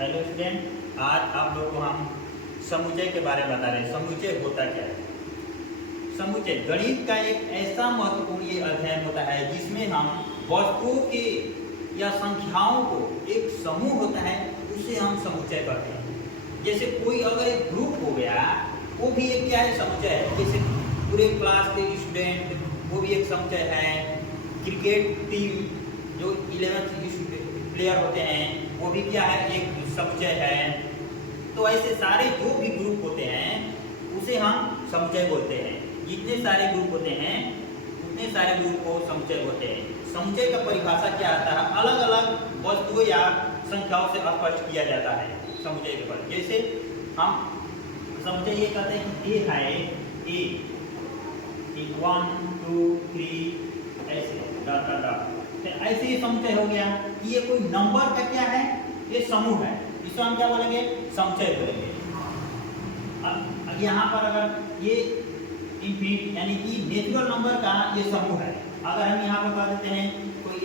Hello student, आज आप लोगों को हम समुच्चय के बारे में बता रहे हैं। समुच्चय होता क्या है? समुच्चय गणित का एक ऐसा महत्वपूर्ण ये अध्ययन होता है जिसमें हम वस्तुओं के या संख्याओं को एक समूह होता है उसे हम समुच्चय कहते हैं। जैसे कोई अगर एक ग्रुप हो गया वो भी एक क्या है? समुच्चय है। जैसे पूरे क्लास के स्टूडेंट वो भी एक समुच्चय है। क्रिकेट टीम जो 11th प्लेयर होते हैं वो भी क्या है? एक समुच्चय है। तो ऐसे सारे जो भी ग्रुप होते हैं उसे हम समुच्चय बोलते हैं। जितने सारे ग्रुप होते हैं उतने सारे ग्रुप को समुच्चय बोलते हैं। समुच्चय का परिभाषा क्या आता है? अलग अलग वस्तुओं या संख्याओं से स्पष्ट किया जाता है समुच्चय के पर। जैसे हम समुच्चय ये कहते हैं कि ए है ए 1 2 3 ऐसे डॉट डॉट डॉट। ऐसे ही समुच्चय हो गया कि ये कोई नंबर का क्या है? ये समूह है। इसको हम क्या बोलेंगे? समुच्चय बोलेंगे। अब यहाँ पर अगर ये इनफिनिट यानी कि नेचुरल नंबर का ये समूह है। अगर हम यहाँ पर कह देते हैं कोई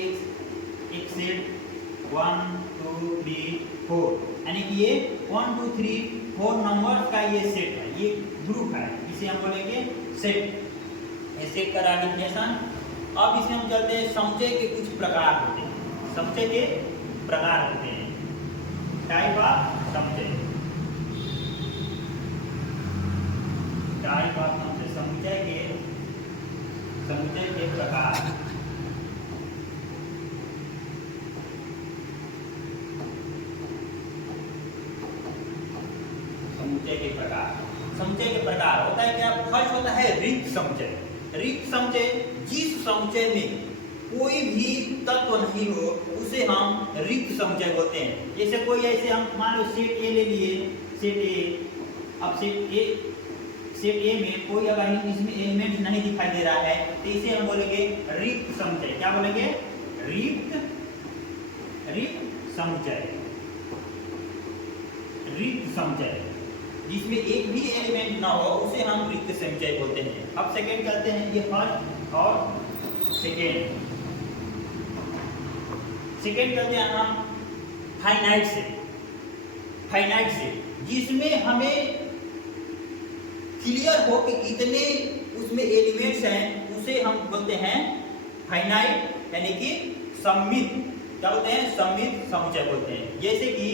एक सेट 1 2 3 4 यानी कि ये 1 2 3 4 नंबर्स का ये सेट है, ये ग्रुप है, इसे हम बोलेंगे सेट। ये सेट का डेफिनेशन। अब इसमें हम चलते हैं समुच्चय के कुछ प्रकार होते हैं। समुच्चय के प्रकार होते हैं, टाइप ऑफ समुच्चय। टाइप ऑफ समुच्चय के प्रकार। समुच्चय के प्रकार। समुच्चय के प्रकार होता है क्या? फर्स्ट होता है रिक्त समुच्चय। रिक्त समुच्चय जिस समुच्चय में कोई भी तत्व नहीं हो उसे हम रिक्त समुच्चय बोलते हैं। जैसे कोई ऐसे हम मान लो सेट ए ले लिए, सेट ए। अब सेट ए में कोई अगर इसमें एलिमेंट नहीं दिखाई दे रहा है तो इसे हम बोलेंगे रिक्त समुच्चय। क्या बोलेंगे? रिक्त समुच्चय। रिक्त समुच्चय जिसमें एक भी एलिमेंट ना हो उसे हम रिक्त समुच्चय बोलते हैं। अब सेकेंड चलते हैं, ये फर्स्ट और सेकेंड। सेकेंड करते हैं हम फाइनाइट सेट। फाइनाइट सेट जिसमें हमें क्लियर हो कि कितने उसमें एलिमेंट्स हैं उसे हम बोलते हैं फाइनाइट यानी कि सममित। क्या बोलते हैं? सममित समुच्चय बोलते हैं। जैसे कि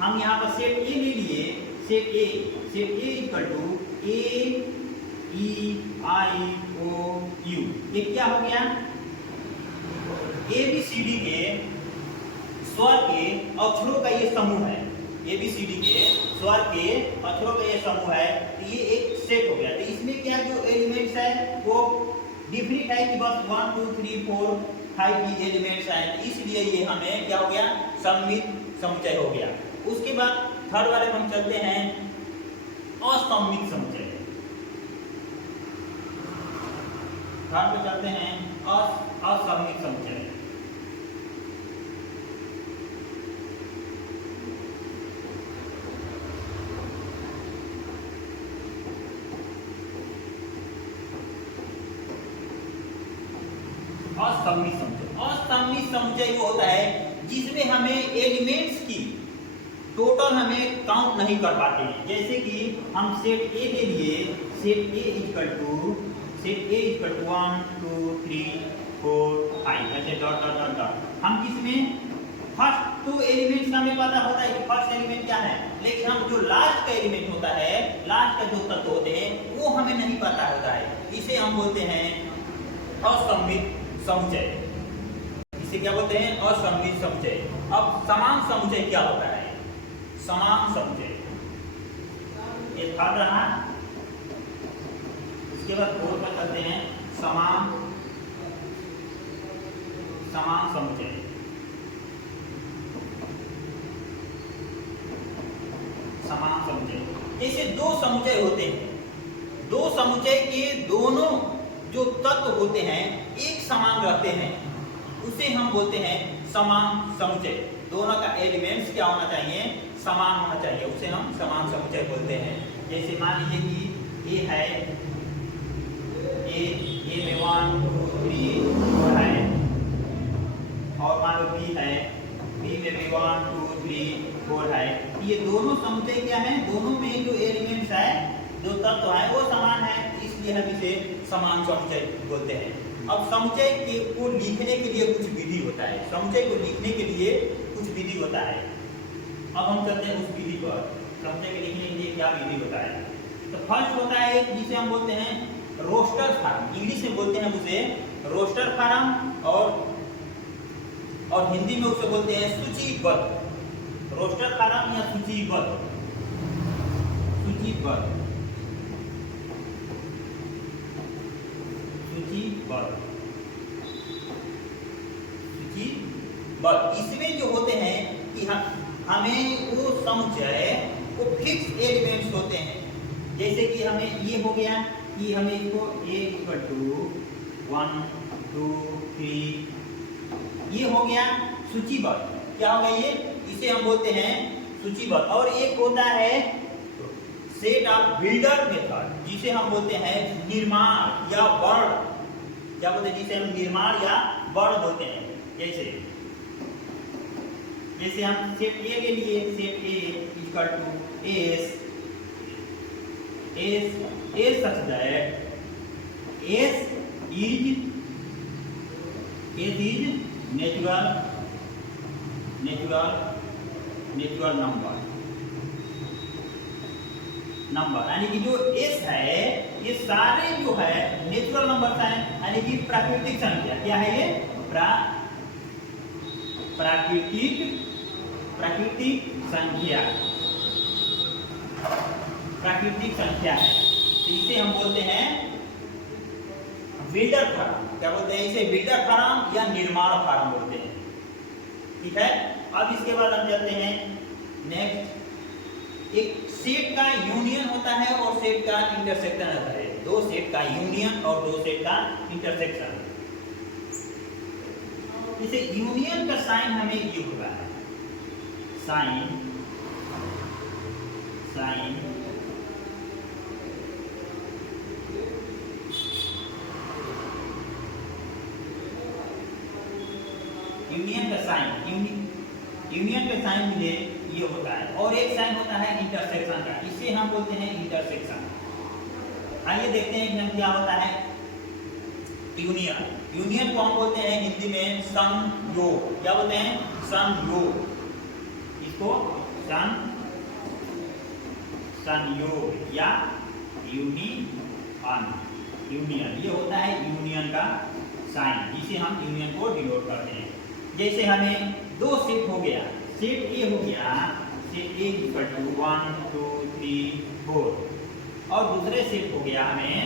हम यहाँ पर सेट ए ले लिए, set A equal to A E I O U. ये क्या हो गया? ABCD के स्वर के अक्षरों का ये समूह है। ABCD के स्वर के अक्षरों का ये समूह है, तो ये एक सेट हो गया। तो इसमें क्या जो एलिमेंट्स है वो डिफरेंट है कि बस 1 2 3 4 5 की एलिमेंट्स हैं, इसलिए ये हमें क्या हो गया? सममित समुच्चय हो गया। उसके बाद थर्ड वाले में हम चलते हैं असममित समुच्चय। थर्ड पे चलते हैं असममित समुच्चय। असममित समुच्चय। असममित समुच्चय वो होता है जिसमें हमें एलिमेंट्स की टोटल हमें काउंट नहीं कर पाते हैं। जैसे कि हम सेट ए ले लिए, सेट ए इक्वल टू 1 2 3 4 5 ऐसे डॉट डॉट डॉट डॉट। हम किसमें फर्स्ट तो एलिमेंट्स का हमें पता होता है कि फर्स्ट एलिमेंट क्या है, लेकिन हम जो लास्ट का एलिमेंट होता है, लास्ट का जो तत्व होते हैं वो हमें नहीं पता होता है। इसे हम बोलते हैं असममित समुच्चय। इसे क्या बोलते हैं? असममित समुच्चय। अब समान समुच्चय क्या होता है? समान समुच्चय ये थर्ड रहा। इसके बाद फोर्थ पर चलते हैं समान समुच्चय। समान समुच्चय जैसे दो समुच्चय होते हैं, दो समुच्चय के दोनों जो तत्व होते हैं एक समान रहते हैं, उसे हम बोलते हैं समान समुच्चय। दोनों का एलिमेंट्स क्या होना चाहिए? समान होना चाहिए, उसे हम समान समुच्चय बोलते हैं। जैसे मान लीजिए कि ए है, ए में 1 2 3 4 है, और मान लो बी है, बी में भी 1 2 3 4 है। ये दोनों समुच्चय क्या है, दोनों में जो एलिमेंट्स है, जो तत्व है वो समान है, इसलिए हम इसे समान समुच्चय बोलते हैं। अब समुच्चय को लिखने के लिए कुछ विधि होता है, समुच्चय को लिखने के लिए कुछ विधि होता है। अब हम चलते हैं उस विधि पर, समुच्चय के लिखने के लिए क्या विधि होता है। तो फर्स्ट होता है एक जिसे हम बोलते हैं रोस्टर फॉर्म, इंग्लिश में बोलते हैं उसे रोस्टर फॉर्म, और हिंदी में उसे बोलते हैं सूचीबद्ध। रोस्टर फॉर्म या सूचीबद्ध, सूचीबद्ध, सूचीबद्ध, सूचीबद्ध। इसमें जो होते हैं कि हमें वो समुच्चय वो फिक्स एलिमेंट्स होते हैं। जैसे कि हमें ये हो गया कि हमें इसको a इक्वल टू 1 2 3 ये हो गया सूचीबद्ध। क्या हो गया ये, इसे हम बोलते हैं सूचीबद्ध। और एक होता है सेट ऑफ बिल्डर मेथड, जिसे हम बोलते हैं निर्माण या वर्ण, क्या बोलते हैं, जिसे हम निर्माण या वर्ण बोलते हैं। जैसे हम सेट ए ले लिए, set A equal to S such that S is natural number, यानी कि जो S है ये सारे जो है नेचुरल नंबर है, यानी कि प्राकृतिक संख्या। क्या है ये, प्राकृतिक संख्या है। तो इसे हम बोलते हैं बिल्डर फॉर्म। क्या बोलते हैं इसे, बिल्डर फॉर्म या निर्माण फॉर्म बोलते हैं। ठीक है, अब इसके बाद हम चलते हैं नेक्स्ट। एक सेट का यूनियन होता है और सेट का इंटरसेक्शन होता है। दो सेट का यूनियन और दो सेट का इंटरसेक्शन। इसे यूनियन का साइन हमें ये होगा, साइन यूनियन का साइन मुझे ये होता है। और एक साइन होता है इंटरसेक्शन का, इसे हम बोलते हैं इंटरसेक्शन। आइए देखते हैं कि हम क्या होता है यूनियन को हम बोलते हैं हिंदी में संयोग। क्या बोलते हैं, संयोग। इसको संयोग या यूनियन, ये होता है यूनियन का साइन, जिसे हम यूनियन को डिनोट करते हैं। जैसे हमें दो सेट हो गया, सेट ए हो गया, सेट ए इक्वल टू 1 2 3 4, और दूसरे सेट हो गया हमें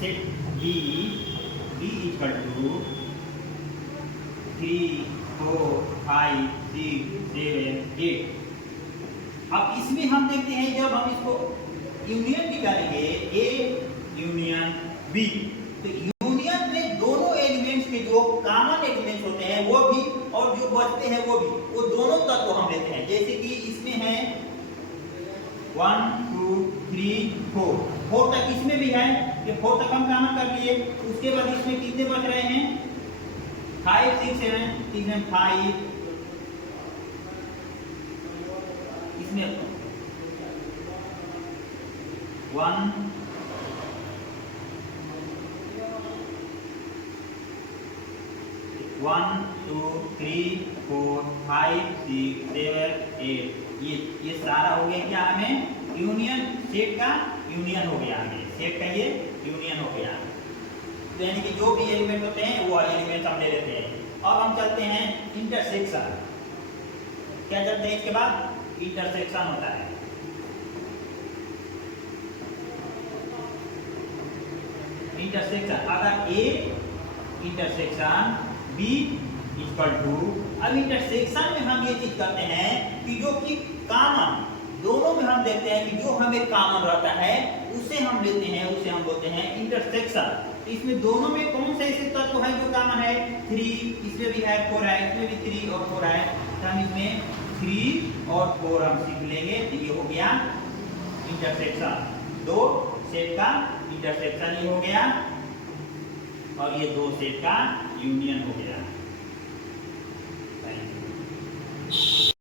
सेट बी इक्वल टू 3 4 5 6 7 8। अब इसमें हम देखते हैं जब हम इसको यूनियन निकालेंगे ए यूनियन बी, तो यूनियन में दोनों एलिमेंट्स के जो कॉमन एलिमेंट्स होते हैं वो भी और जो बचते हैं वो भी, वो दोनों तत्व हम लेते हैं। जैसे कि इसमें है 1 2 3 4 तक इसमें भी है, ये 4 तक हम कॉमन कर लिए। उसके बाद इसमें कितने बच रहे हैं 5 6 7, इसमें 5, इसमें 1 1 2 3 4 5 6 7 8, ये सारा हो गया क्या हमें यूनियन, सेट का यूनियन हो गया, हमें सेट का ये यूनियन हो गया। तो यानी कि जो भी एलिमेंट होते हैं वो एलिमेंट हम ले लेते हैं। अब हम चलते हैं इंटरसेक्शन। क्या चलते हैं इसके बाद, इंटरसेक्शन होता है। इंटरसेक्शन, अगर A intersection B equal to, अब इंटरसेक्शन में हम ये चीज करते हैं कि जो कि कॉमन दोनों में हम देखते हैं कि जो हमें कॉमन रहता है उसे हम लेते हैं, उसे हम बोलते हैं इंटरसेक्शन। इसमें दोनों में कौन से ऐसे तत्व है जो कॉमन है, 3, इसमें भी है 4 है, इसमें भी 3 और 4 है, तो हम इसमें 3 और 4 हम सीख लेंगे। तो ये हो गया इंटरसेक्शन, दो सेट का इंटरसेक्शन ये हो गया, और ये दो सेट का यूनियन हो गया।